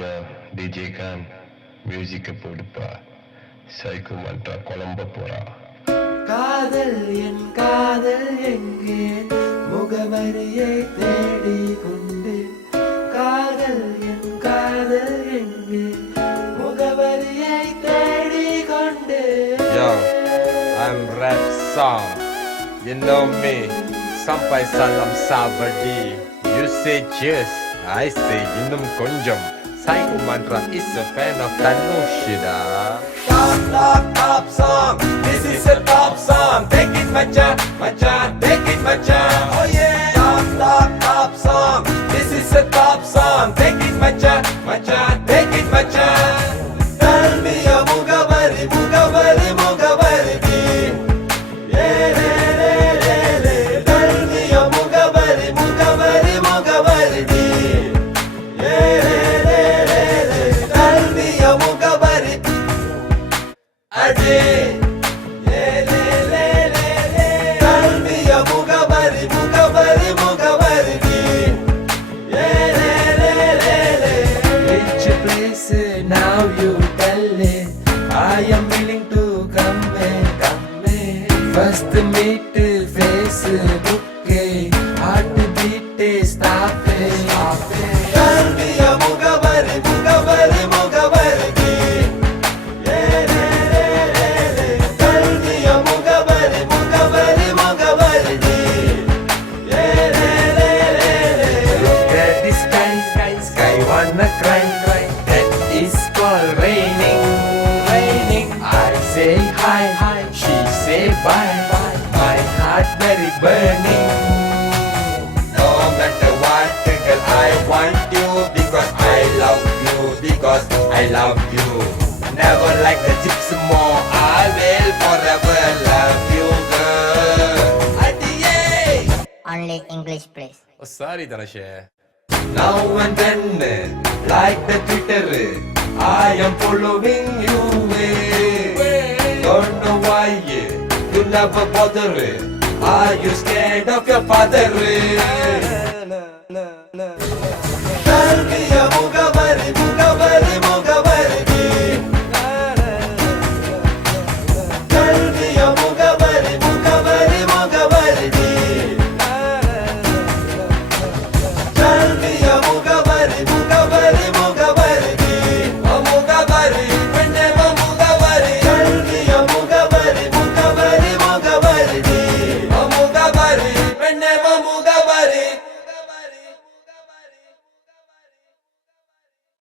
யா DJ Khan மியூசிக்கை போடுப்பா. Psycho Mantra குழம்ப போறா. காதல் என் காதல் எங்கே முகவரியை தேடி கொண்டு காதல் என் காதல் எங்கே முகவரியை தேடி கொண்டு Yo, I'm Rap Song. You know me. Sampai salam sabadi. You say cheers, I say இன்னும் கொஞ்சம். Psycho Mantra is a fan of Tanushida. Top song. This is a top song. Take it macha, macha, take it macha. Oh yeah. Top song. This is a top song. Take it macha, macha, take it macha. Tell me your mugavari, mugavari, mugavari. Yeah, tell me your mugavari, mugavari, mugavari. Yeah, tell me your mugavari. Adi. Yeah, tell me your mugavari, mugavari, mugavari. Which place now you tell it I am willing to come in First meet Facebook Heart beat stop it Tell me your mugavari, mugavari, mugavari. Tell me your mugavari, mugavari, mugavari. Look at the sky wanna cry That is called raining I say hi, she say bye My heart very burning No matter what, girl, I want you because I love you, because I love you. Never like the gypsy more, I will forever love you, girl. Adiye. Only English, please. Oh, sorry, Dhanashe. Now and then, like the Twitter, I am following you. Don't know why you never bother. Are you scared of your father? Tell me your